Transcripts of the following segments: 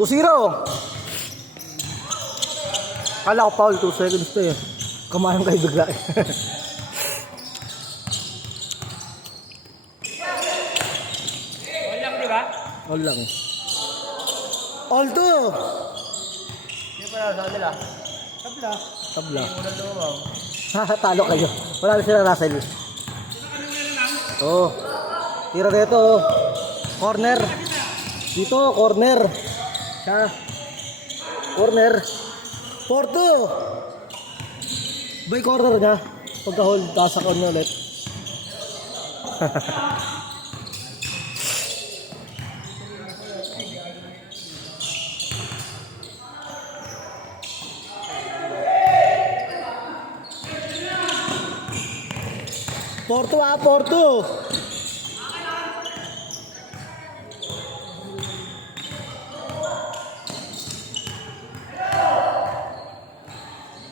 2-0. Kala ko foul, 2 seconds to eh. Kumayang kayo bigla eh. All lang, di ba? All lang. All 2. Hindi pa na sa kanila. Tabla. Tabla. Unang lumabang. Talo kayo. Wala na sila Russell. Oh. Tira dito. Oh. Corner. Dito, corner. Siya. Corner. 4-2. Bay corner niya. Pagka-hold, tasakon niya ulit.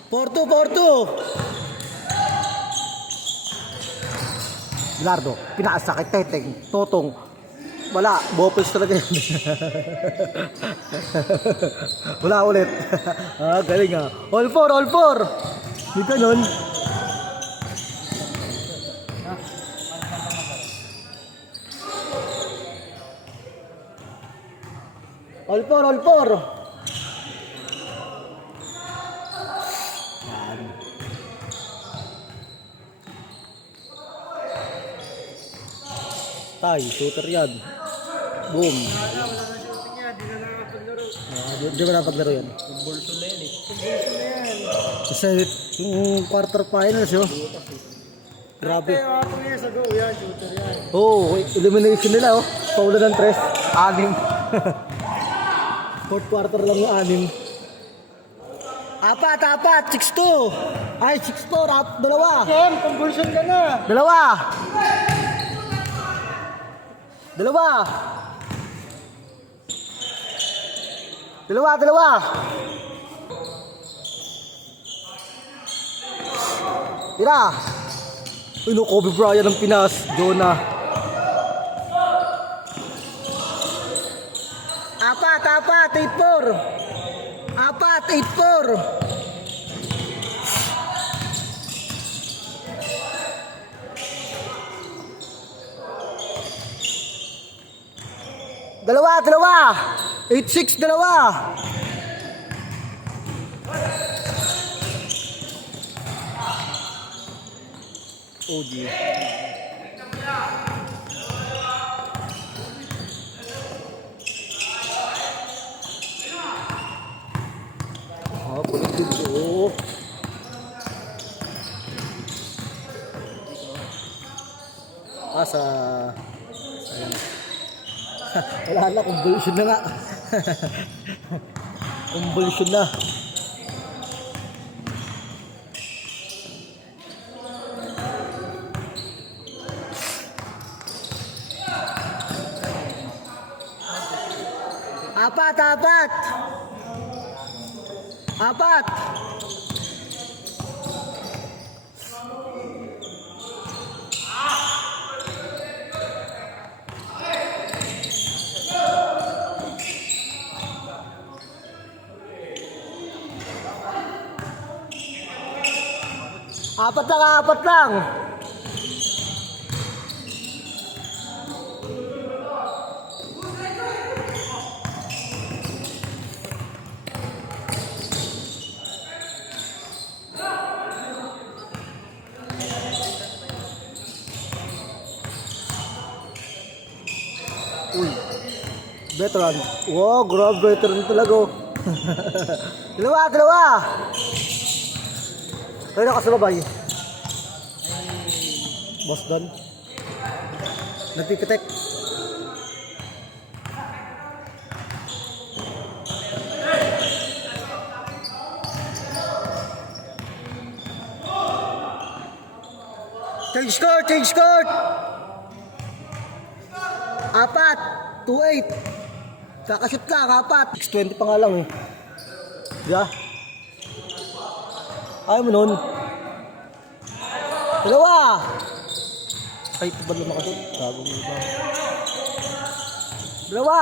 Porto 4-2. Bilardo, pinakasakit, teteng, totong. Wala, bopels talaga yan. Wala ulit. Galing ah. All 4. Di ganun. All 4. Yan. Tay, shooter yan. Boom. Di ba napaglaro yan? Bulso na yan eh. Kasi yung quarter finals yun. Grabe. Oo, elimination nila oh. Paula ng 3. 6. Fourth quarter lang yung 6. Apat. 6-2. Ay, 6-4. Dalawa. Yan, conversion ka na. Dalawa. Tira. Uy, no, Kobe Bryant ng Pinas. Jonah. 8-4. Dalawa. 8-6, dalawa. OG. Pulit dito. Ayan. Wala na, convulsion na nga. Convulsion na. Apat. Apat lang. Uy, veteran. Wow, grab veteran talaga. Dalawa. Kaya ka sa babay. Boss Don. Nagpipitek. Change court. 2-8. Kakashoot lang, 4. 6-20 pa nga lang eh. Diba? Ayaw mo nun. Dalawa. Ay, ito ba lumakashoot? Gago mo ba? Dalawa.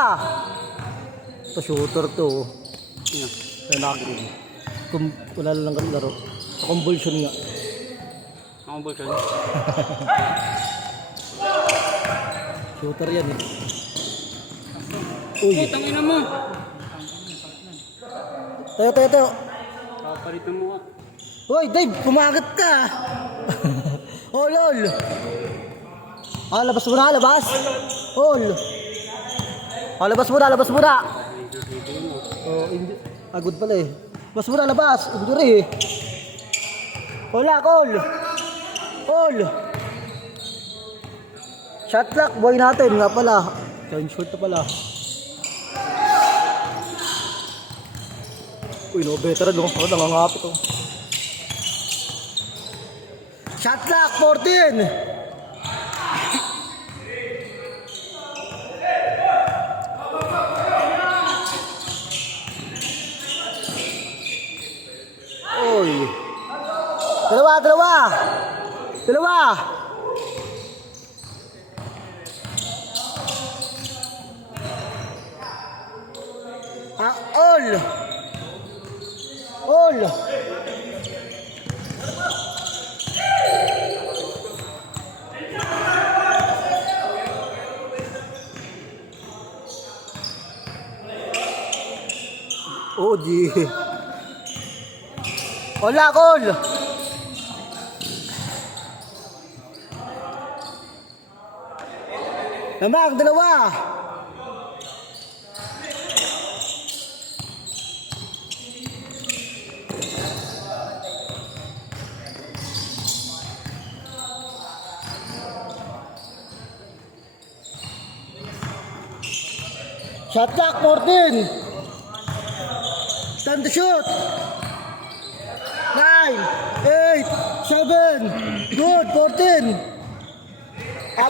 Ito shooter to. Sino? Lalaki. Kung wala lang laro. Sa convulsion nga. Ako ba siya? Shooter yan eh. Uy. Tangina mo! Tayo. Kapalitan mo ka. Uy, Dave, kumagat ka. Oh, lol. Labas mo na, labas. Oh, labas mo na. Oh, agod pala eh. Labas mo na, labas. Injury eh. Hola, call. Shot clock, boy natin nga pala. Turn short na pala. Uy, no, veteran no. Ako nangangapit oh. Shot clock, 14. Uy. Dalawa. All. Oh, di. Hola, call. Namang, dalawa. Shot clock, 14. Time to shoot. 9, 8, 7. Good, 14. 4.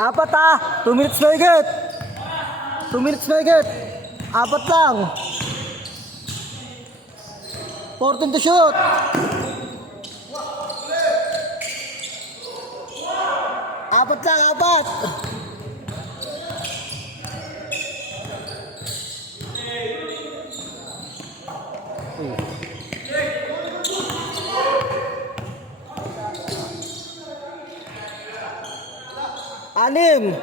Apat 2 minutes na higit. 2 minutes na higit. 4 lang. 14 to shoot. Apat lang. Anim.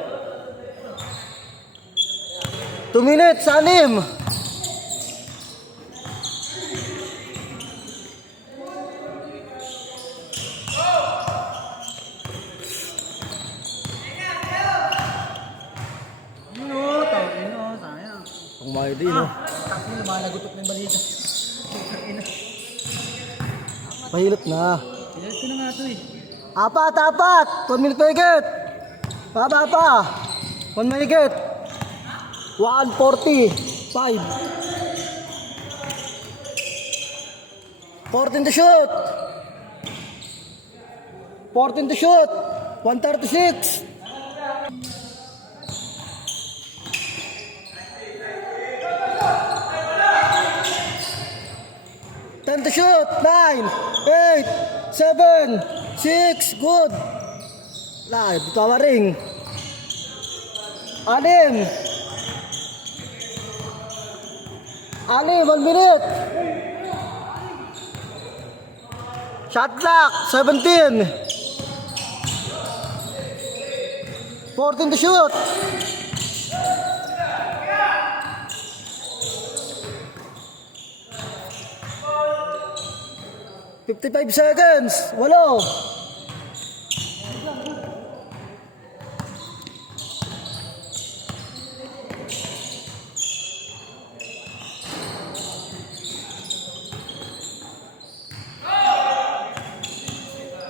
2 minutes, 6. Sayang. Ang mahal din, no? Kasi lumalagutok ng balita. Mahilot na. Pilit ko na nga ito eh. 4. 1 minute mahigit. Pa. 1 mahigit. 1:45. 14 to shoot. 1:36. 10 to shoot. 9, 8, 7, 6. Good. Tawa ring. 6. 1 minute. Shot clock, 17. 14 to shoot. 55 seconds. 8.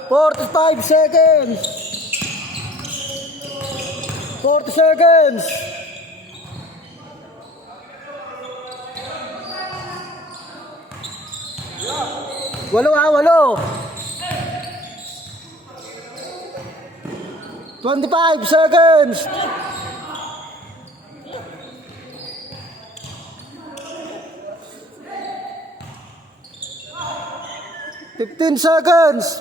Forty-five seconds. 40 seconds. Walo. 25 seconds. 15 seconds.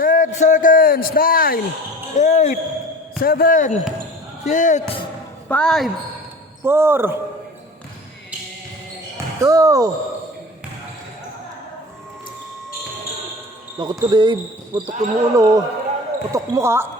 10 seconds. 9, 8, 7, 6, 5, 4, 2. Bakit ko, Dave? Putok mo ulo. Putok mo ka.